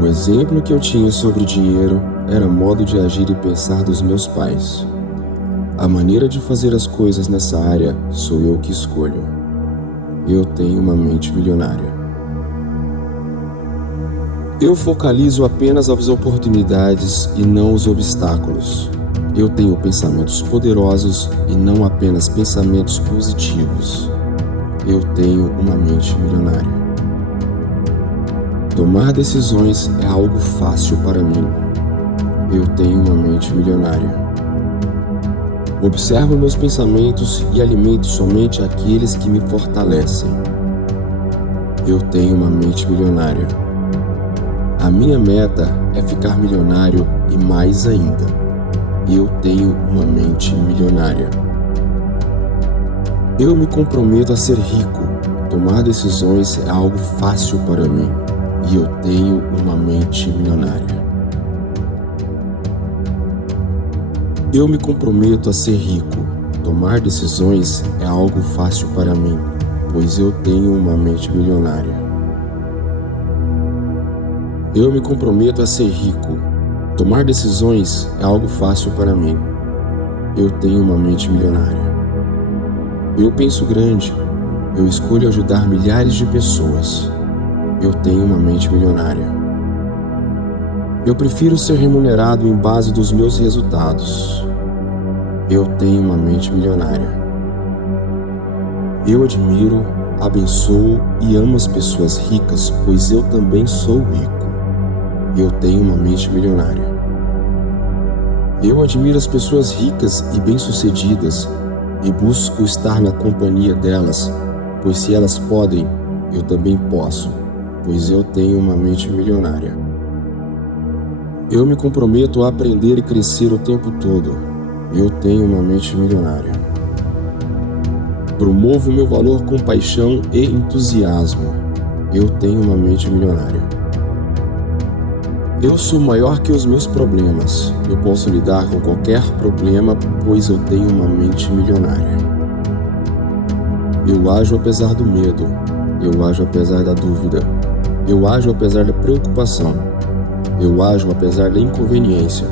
O exemplo que eu tinha sobre dinheiro era o modo de agir e pensar dos meus pais. A maneira de fazer as coisas nessa área sou eu que escolho. Eu tenho uma mente milionária. Eu focalizo apenas as oportunidades e não os obstáculos. Eu tenho pensamentos poderosos e não apenas pensamentos positivos. Eu tenho uma mente milionária. Tomar decisões é algo fácil para mim. Eu tenho uma mente milionária. Observo meus pensamentos e alimento somente aqueles que me fortalecem. Eu tenho uma mente milionária. A minha meta é ficar milionário e mais ainda. Eu tenho uma mente milionária. Eu me comprometo a ser rico. Tomar decisões é algo fácil para mim. E eu tenho uma mente milionária. Eu me comprometo a ser rico. Tomar decisões é algo fácil para mim, pois eu tenho uma mente milionária. Eu me comprometo a ser rico. Tomar decisões é algo fácil para mim. Eu tenho uma mente milionária. Eu penso grande. Eu escolho ajudar milhares de pessoas. Eu tenho uma mente milionária. Eu prefiro ser remunerado em base dos meus resultados. Eu tenho uma mente milionária. Eu admiro, abençoo e amo as pessoas ricas, pois eu também sou rico. Eu tenho uma mente milionária. Eu admiro as pessoas ricas e bem-sucedidas e busco estar na companhia delas, pois se elas podem, eu também posso, pois eu tenho uma mente milionária. Eu me comprometo a aprender e crescer o tempo todo. Eu tenho uma mente milionária. Promovo meu valor com paixão e entusiasmo. Eu tenho uma mente milionária. Eu sou maior que os meus problemas. Eu posso lidar com qualquer problema, pois eu tenho uma mente milionária. Eu ajo apesar do medo. Eu ajo apesar da dúvida. Eu ajo apesar da preocupação. Eu ajo apesar da inconveniência.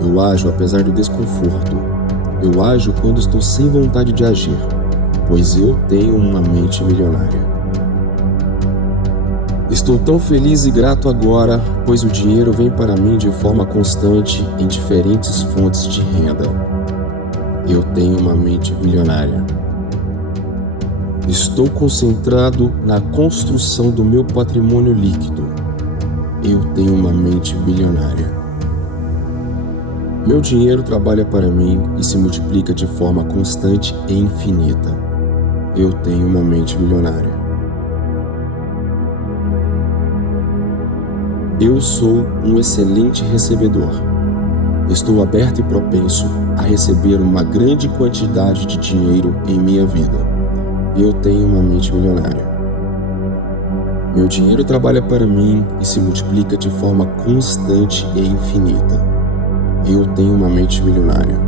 Eu ajo apesar do desconforto. Eu ajo quando estou sem vontade de agir, pois eu tenho uma mente milionária. Estou tão feliz e grato agora, pois o dinheiro vem para mim de forma constante em diferentes fontes de renda. Eu tenho uma mente milionária. Estou concentrado na construção do meu patrimônio líquido. Eu tenho uma mente milionária. Meu dinheiro trabalha para mim e se multiplica de forma constante e infinita. Eu tenho uma mente milionária. Eu sou um excelente recebedor. Estou aberto e propenso a receber uma grande quantidade de dinheiro em minha vida. Eu tenho uma mente milionária. Meu dinheiro trabalha para mim e se multiplica de forma constante e infinita. Eu tenho uma mente milionária.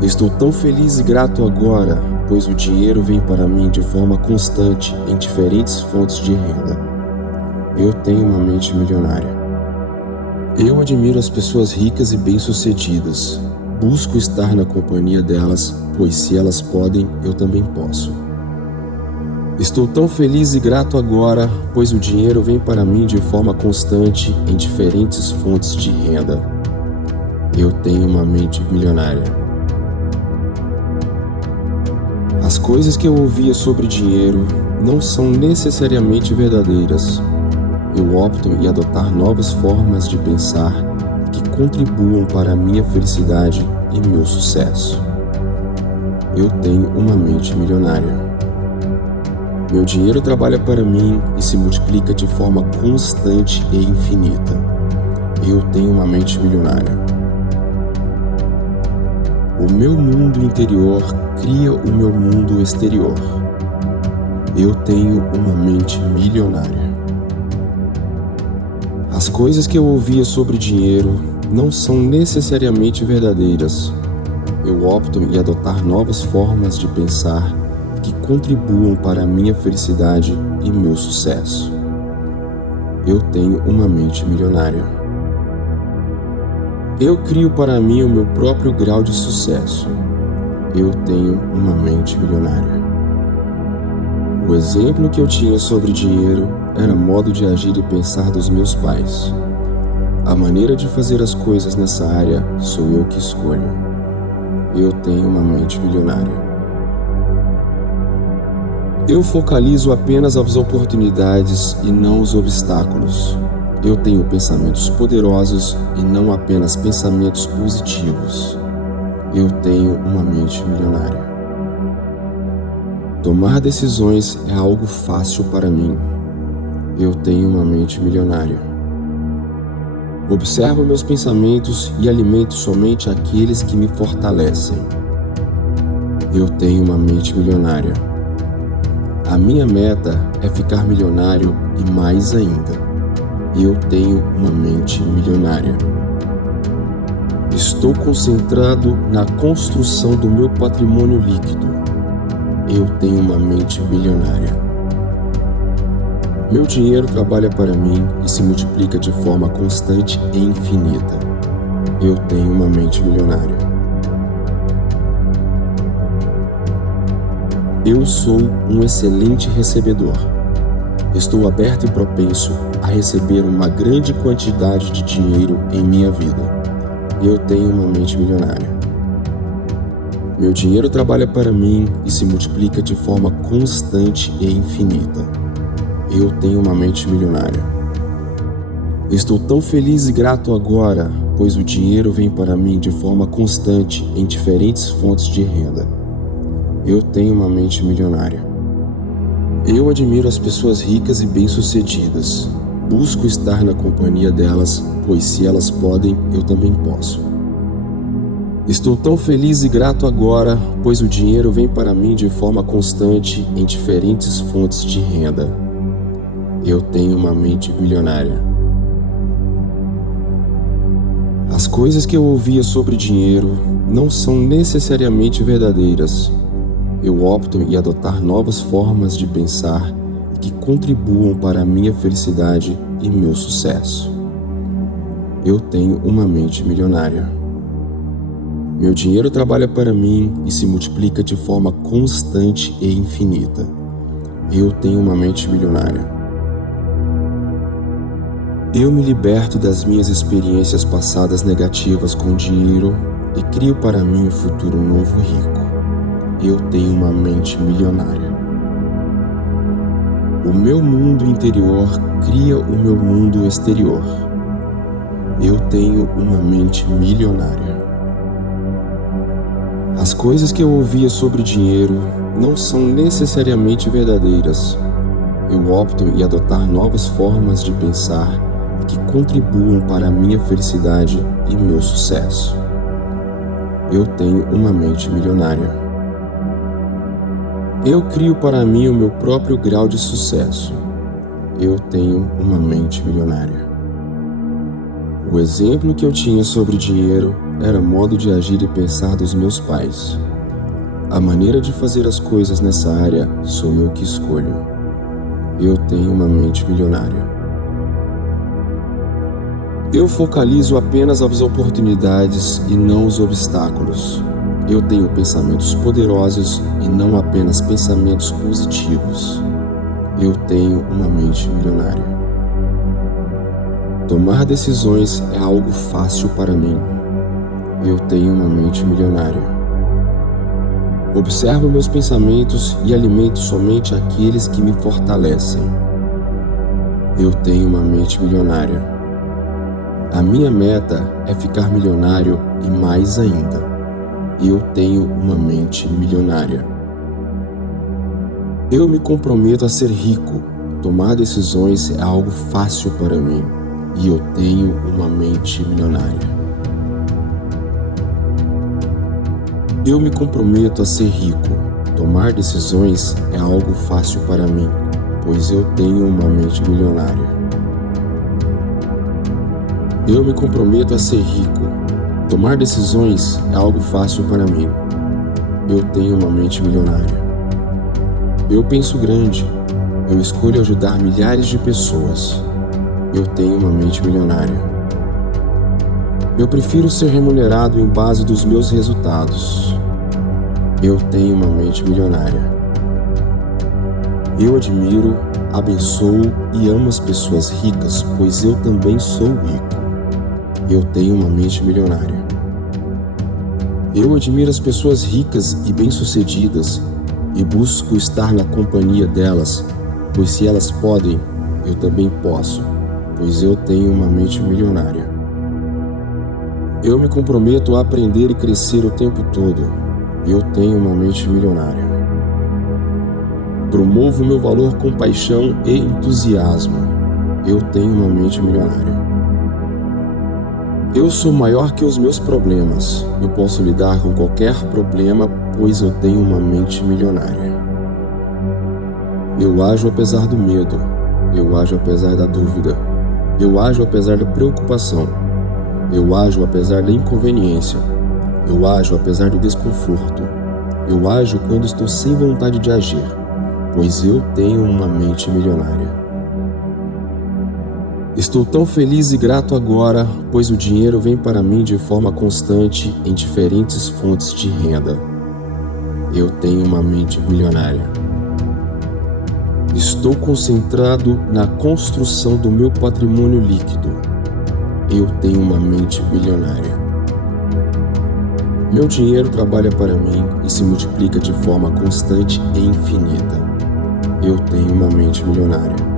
Estou tão feliz e grato agora, pois o dinheiro vem para mim de forma constante em diferentes fontes de renda. Eu tenho uma mente milionária. Eu admiro as pessoas ricas e bem-sucedidas. Busco estar na companhia delas, pois se elas podem, eu também posso. Estou tão feliz e grato agora, pois o dinheiro vem para mim de forma constante em diferentes fontes de renda. Eu tenho uma mente milionária. As coisas que eu ouvia sobre dinheiro não são necessariamente verdadeiras. Eu opto em adotar novas formas de pensar que contribuam para a minha felicidade e meu sucesso. Eu tenho uma mente milionária. Meu dinheiro trabalha para mim e se multiplica de forma constante e infinita. Eu tenho uma mente milionária. O meu mundo interior cria o meu mundo exterior. Eu tenho uma mente milionária. As coisas que eu ouvia sobre dinheiro não são necessariamente verdadeiras. Eu opto em adotar novas formas de pensar que contribuam para a minha felicidade e meu sucesso. Eu tenho uma mente milionária. Eu crio para mim o meu próprio grau de sucesso. Eu tenho uma mente milionária. O exemplo que eu tinha sobre dinheiro era modo de agir e pensar dos meus pais. A maneira de fazer as coisas nessa área sou eu que escolho. Eu tenho uma mente milionária. Eu focalizo apenas as oportunidades e não os obstáculos. Eu tenho pensamentos poderosos e não apenas pensamentos positivos. Eu tenho uma mente milionária. Tomar decisões é algo fácil para mim. Eu tenho uma mente milionária. Observo meus pensamentos e alimento somente aqueles que me fortalecem. Eu tenho uma mente milionária. A minha meta é ficar milionário e mais ainda. Eu tenho uma mente milionária. Estou concentrado na construção do meu patrimônio líquido. Eu tenho uma mente milionária. Meu dinheiro trabalha para mim e se multiplica de forma constante e infinita. Eu tenho uma mente milionária. Eu sou um excelente recebedor. Estou aberto e propenso a receber uma grande quantidade de dinheiro em minha vida. Eu tenho uma mente milionária. Meu dinheiro trabalha para mim e se multiplica de forma constante e infinita. Eu tenho uma mente milionária. Estou tão feliz e grato agora, pois o dinheiro vem para mim de forma constante em diferentes fontes de renda. Eu tenho uma mente milionária. Eu admiro as pessoas ricas e bem-sucedidas. Busco estar na companhia delas, pois se elas podem, eu também posso. Estou tão feliz e grato agora, pois o dinheiro vem para mim de forma constante em diferentes fontes de renda. Eu tenho uma mente milionária. As coisas que eu ouvia sobre dinheiro não são necessariamente verdadeiras. Eu opto em adotar novas formas de pensar que contribuam para a minha felicidade e meu sucesso. Eu tenho uma mente milionária. Meu dinheiro trabalha para mim e se multiplica de forma constante e infinita. Eu tenho uma mente milionária. Eu me liberto das minhas experiências passadas negativas com dinheiro e crio para mim um futuro novo e rico. Eu tenho uma mente milionária. O meu mundo interior cria o meu mundo exterior. Eu tenho uma mente milionária. As coisas que eu ouvia sobre dinheiro não são necessariamente verdadeiras. Eu opto em adotar novas formas de pensar que contribuam para a minha felicidade e meu sucesso. Eu tenho uma mente milionária. Eu crio para mim o meu próprio grau de sucesso. Eu tenho uma mente milionária. O exemplo que eu tinha sobre dinheiro era o modo de agir e pensar dos meus pais. A maneira de fazer as coisas nessa área sou eu que escolho. Eu tenho uma mente milionária. Eu focalizo apenas as oportunidades e não os obstáculos. Eu tenho pensamentos poderosos e não apenas pensamentos positivos. Eu tenho uma mente milionária. Tomar decisões é algo fácil para mim. Eu tenho uma mente milionária. Observo meus pensamentos e alimento somente aqueles que me fortalecem. Eu tenho uma mente milionária. A minha meta é ficar milionário e mais ainda. Eu tenho uma mente milionária. Eu me comprometo a ser rico. Tomar decisões é algo fácil para mim. E eu tenho uma mente milionária. Eu me comprometo a ser rico. Tomar decisões é algo fácil para mim, pois eu tenho uma mente milionária. Eu me comprometo a ser rico. Tomar decisões é algo fácil para mim. Eu tenho uma mente milionária. Eu penso grande. Eu escolho ajudar milhares de pessoas. Eu tenho uma mente milionária. Eu prefiro ser remunerado em base dos meus resultados. Eu tenho uma mente milionária. Eu admiro, abençoo e amo as pessoas ricas, pois eu também sou rico. Eu tenho uma mente milionária. Eu admiro as pessoas ricas e bem-sucedidas e busco estar na companhia delas, pois se elas podem, eu também posso, pois eu tenho uma mente milionária. Eu me comprometo a aprender e crescer o tempo todo. Eu tenho uma mente milionária. Promovo meu valor com paixão e entusiasmo. Eu tenho uma mente milionária. Eu sou maior que os meus problemas. Eu posso lidar com qualquer problema, pois eu tenho uma mente milionária. Eu ajo apesar do medo. Eu ajo apesar da dúvida. Eu ajo apesar da preocupação. Eu ajo apesar da inconveniência. Eu ajo apesar do desconforto. Eu ajo quando estou sem vontade de agir, pois eu tenho uma mente milionária. Estou tão feliz e grato agora, pois o dinheiro vem para mim de forma constante em diferentes fontes de renda. Eu tenho uma mente milionária. Estou concentrado na construção do meu patrimônio líquido. Eu tenho uma mente milionária. Meu dinheiro trabalha para mim e se multiplica de forma constante e infinita. Eu tenho uma mente milionária.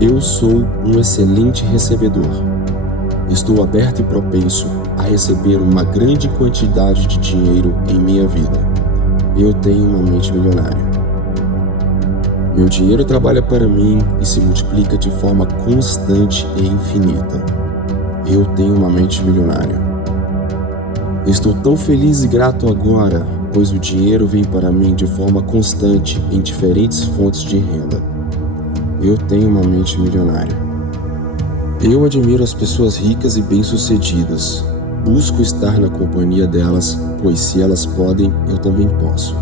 Eu sou um excelente recebedor. Estou aberto e propenso a receber uma grande quantidade de dinheiro em minha vida. Eu tenho uma mente milionária. Meu dinheiro trabalha para mim e se multiplica de forma constante e infinita. Eu tenho uma mente milionária. Estou tão feliz e grato agora, pois o dinheiro vem para mim de forma constante em diferentes fontes de renda. Eu tenho uma mente milionária. Eu admiro as pessoas ricas e bem-sucedidas. Busco estar na companhia delas, pois se elas podem, eu também posso.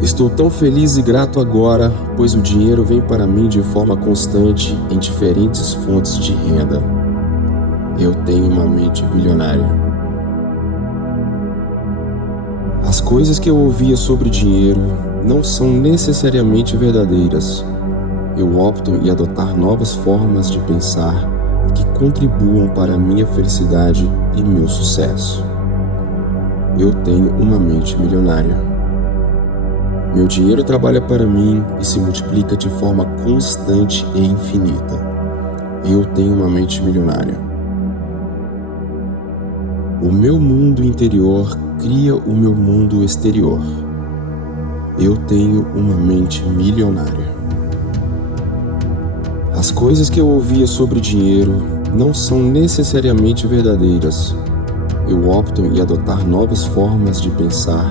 Estou tão feliz e grato agora, pois o dinheiro vem para mim de forma constante em diferentes fontes de renda. Eu tenho uma mente milionária. As coisas que eu ouvia sobre dinheiro não são necessariamente verdadeiras. Eu opto em adotar novas formas de pensar que contribuam para a minha felicidade e meu sucesso. Eu tenho uma mente milionária. Meu dinheiro trabalha para mim e se multiplica de forma constante e infinita. Eu tenho uma mente milionária. O meu mundo interior cria o meu mundo exterior. Eu tenho uma mente milionária. As coisas que eu ouvia sobre dinheiro não são necessariamente verdadeiras. Eu opto em adotar novas formas de pensar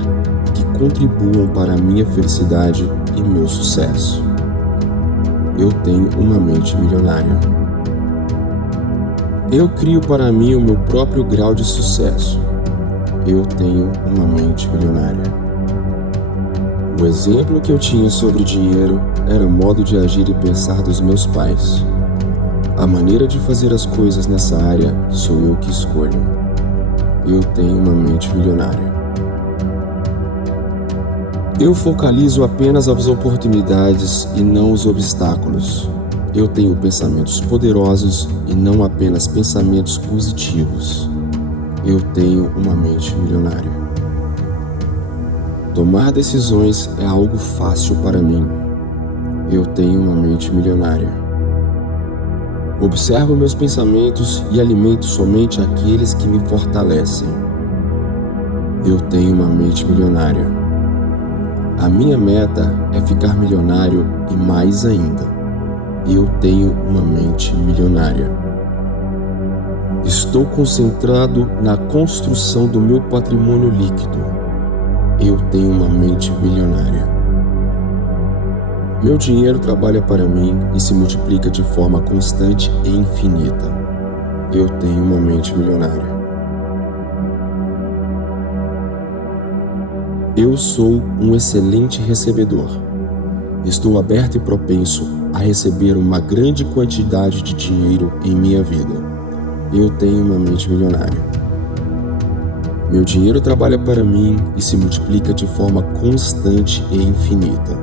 que contribuam para a minha felicidade e meu sucesso. Eu tenho uma mente milionária. Eu crio para mim o meu próprio grau de sucesso. Eu tenho uma mente milionária. O exemplo que eu tinha sobre dinheiro era o modo de agir e pensar dos meus pais. A maneira de fazer as coisas nessa área sou eu que escolho. Eu tenho uma mente milionária. Eu focalizo apenas as oportunidades e não os obstáculos. Eu tenho pensamentos poderosos e não apenas pensamentos positivos. Eu tenho uma mente milionária. Tomar decisões é algo fácil para mim. Eu tenho uma mente milionária. Observo meus pensamentos e alimento somente aqueles que me fortalecem. Eu tenho uma mente milionária. A minha meta é ficar milionário e mais ainda. Eu tenho uma mente milionária. Estou concentrado na construção do meu patrimônio líquido. Eu tenho uma mente milionária. Meu dinheiro trabalha para mim e se multiplica de forma constante e infinita. Eu tenho uma mente milionária. Eu sou um excelente recebedor. Estou aberto e propenso a receber uma grande quantidade de dinheiro em minha vida. Eu tenho uma mente milionária. Meu dinheiro trabalha para mim e se multiplica de forma constante e infinita.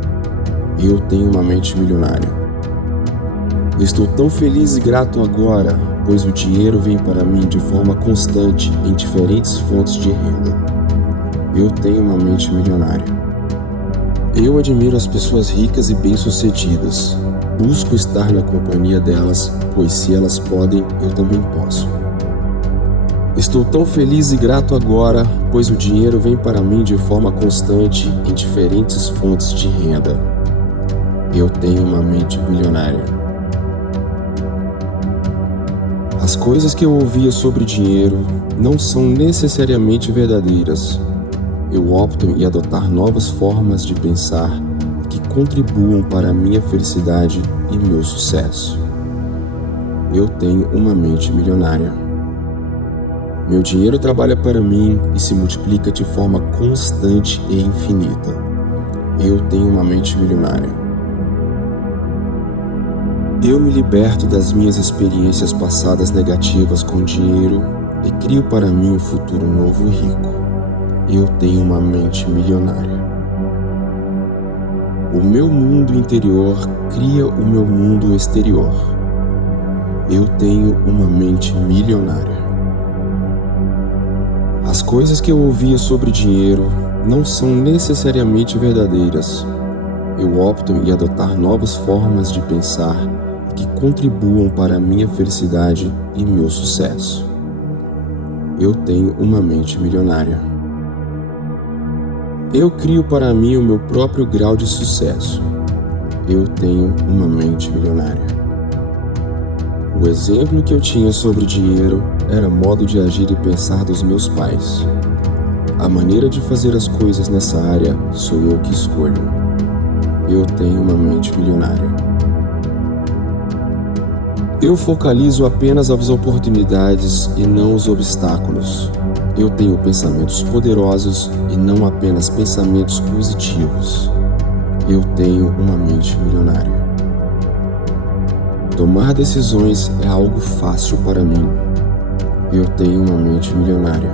Eu tenho uma mente milionária. Estou tão feliz e grato agora, pois o dinheiro vem para mim de forma constante em diferentes fontes de renda. Eu tenho uma mente milionária. Eu admiro as pessoas ricas e bem-sucedidas. Busco estar na companhia delas, pois se elas podem, eu também posso. Estou tão feliz e grato agora, pois o dinheiro vem para mim de forma constante em diferentes fontes de renda. Eu tenho uma mente milionária. As coisas que eu ouvia sobre dinheiro não são necessariamente verdadeiras. Eu opto em adotar novas formas de pensar que contribuam para a minha felicidade e meu sucesso. Eu tenho uma mente milionária. Meu dinheiro trabalha para mim e se multiplica de forma constante e infinita. Eu tenho uma mente milionária. Eu me liberto das minhas experiências passadas negativas com dinheiro e crio para mim um futuro novo e rico. Eu tenho uma mente milionária. O meu mundo interior cria o meu mundo exterior. Eu tenho uma mente milionária. As coisas que eu ouvia sobre dinheiro não são necessariamente verdadeiras. Eu opto em adotar novas formas de pensar que contribuam para a minha felicidade e meu sucesso. Eu tenho uma mente milionária. Eu crio para mim o meu próprio grau de sucesso. Eu tenho uma mente milionária. O exemplo que eu tinha sobre dinheiro era modo de agir e pensar dos meus pais. A maneira de fazer as coisas nessa área sou eu que escolho. Eu tenho uma mente milionária. Eu focalizo apenas as oportunidades e não os obstáculos. Eu tenho pensamentos poderosos e não apenas pensamentos positivos. Eu tenho uma mente milionária. Tomar decisões é algo fácil para mim. Eu tenho uma mente milionária.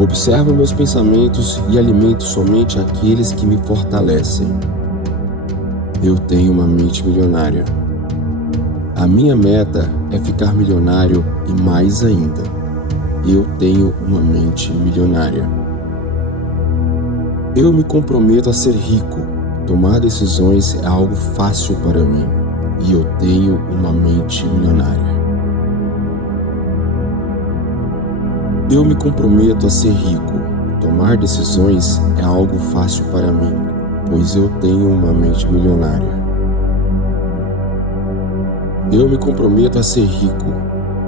Observo meus pensamentos e alimento somente aqueles que me fortalecem. Eu tenho uma mente milionária. A minha meta é ficar milionário e mais ainda. Eu tenho uma mente milionária. Eu me comprometo a ser rico. Tomar decisões é algo fácil para mim. E eu tenho uma mente milionária. Eu me comprometo a ser rico. Tomar decisões é algo fácil para mim, pois eu tenho uma mente milionária. Eu me comprometo a ser rico.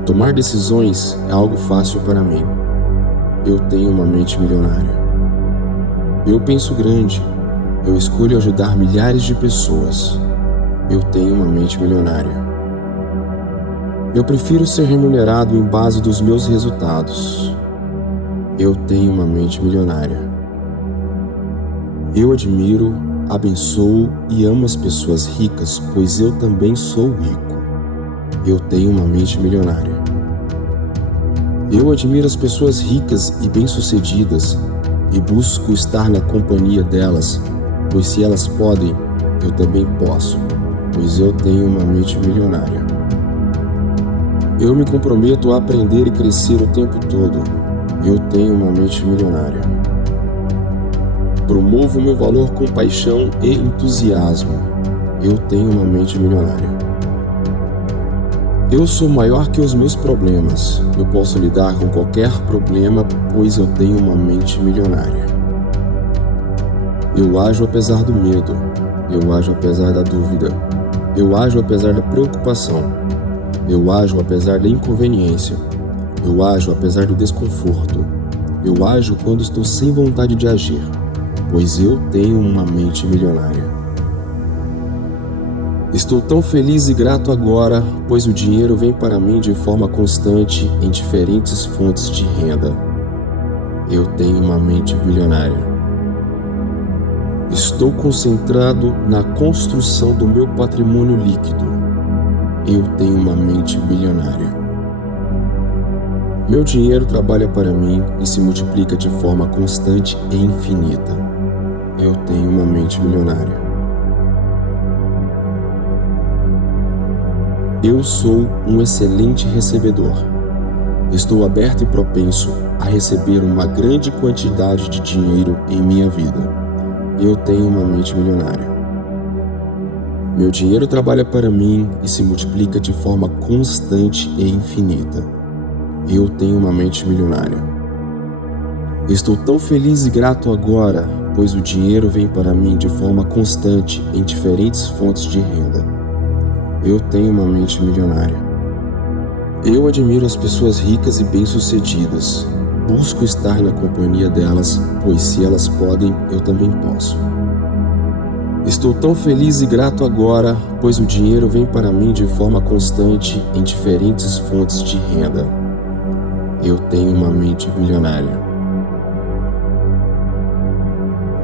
Tomar decisões é algo fácil para mim. Eu tenho uma mente milionária. Eu penso grande. Eu escolho ajudar milhares de pessoas. Eu tenho uma mente milionária. Eu prefiro ser remunerado em base dos meus resultados. Eu tenho uma mente milionária. Eu admiro, abençoo e amo as pessoas ricas, pois eu também sou rico. Eu tenho uma mente milionária. Eu admiro as pessoas ricas e bem-sucedidas e busco estar na companhia delas, pois se elas podem, eu também posso, pois eu tenho uma mente milionária. Eu me comprometo a aprender e crescer o tempo todo. Eu tenho uma mente milionária. Promovo meu valor com paixão e entusiasmo. Eu tenho uma mente milionária. Eu sou maior que os meus problemas. Eu posso lidar com qualquer problema, pois eu tenho uma mente milionária. Eu ajo apesar do medo. Eu ajo apesar da dúvida. Eu ajo apesar da preocupação. Eu ajo apesar da inconveniência. Eu ajo apesar do desconforto. Eu ajo quando estou sem vontade de agir, pois eu tenho uma mente milionária. Estou tão feliz e grato agora, pois o dinheiro vem para mim de forma constante em diferentes fontes de renda. Eu tenho uma mente milionária. Estou concentrado na construção do meu patrimônio líquido. Eu tenho uma mente milionária. Meu dinheiro trabalha para mim e se multiplica de forma constante e infinita. Eu tenho uma mente milionária. Eu sou um excelente recebedor. Estou aberto e propenso a receber uma grande quantidade de dinheiro em minha vida. Eu tenho uma mente milionária. Meu dinheiro trabalha para mim e se multiplica de forma constante e infinita. Eu tenho uma mente milionária. Estou tão feliz e grato agora, pois o dinheiro vem para mim de forma constante em diferentes fontes de renda. Eu tenho uma mente milionária. Eu admiro as pessoas ricas e bem-sucedidas. Busco estar na companhia delas, pois se elas podem, eu também posso. Estou tão feliz e grato agora, pois o dinheiro vem para mim de forma constante em diferentes fontes de renda. Eu tenho uma mente milionária.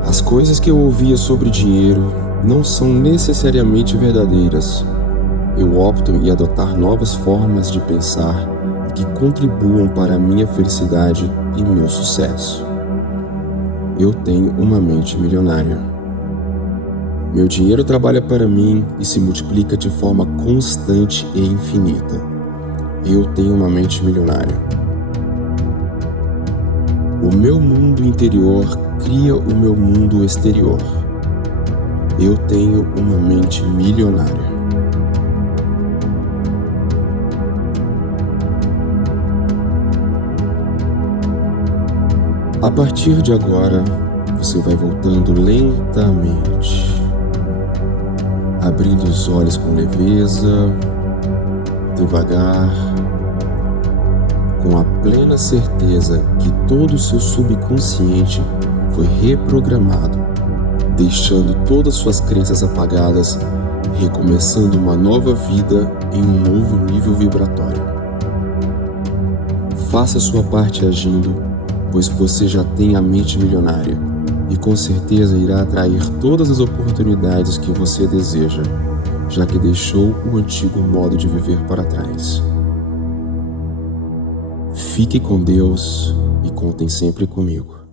As coisas que eu ouvia sobre dinheiro não são necessariamente verdadeiras. Eu opto em adotar novas formas de pensar que contribuam para a minha felicidade e meu sucesso. Eu tenho uma mente milionária. Meu dinheiro trabalha para mim e se multiplica de forma constante e infinita. Eu tenho uma mente milionária. O meu mundo interior cria o meu mundo exterior. Eu tenho uma mente milionária. A partir de agora, você vai voltando lentamente, abrindo os olhos com leveza, devagar, com a plena certeza que todo o seu subconsciente foi reprogramado, deixando todas suas crenças apagadas, recomeçando uma nova vida em um novo nível vibratório. Faça sua parte agindo, pois você já tem a mente milionária e com certeza irá atrair todas as oportunidades que você deseja, já que deixou o antigo modo de viver para trás. Fique com Deus e contem sempre comigo.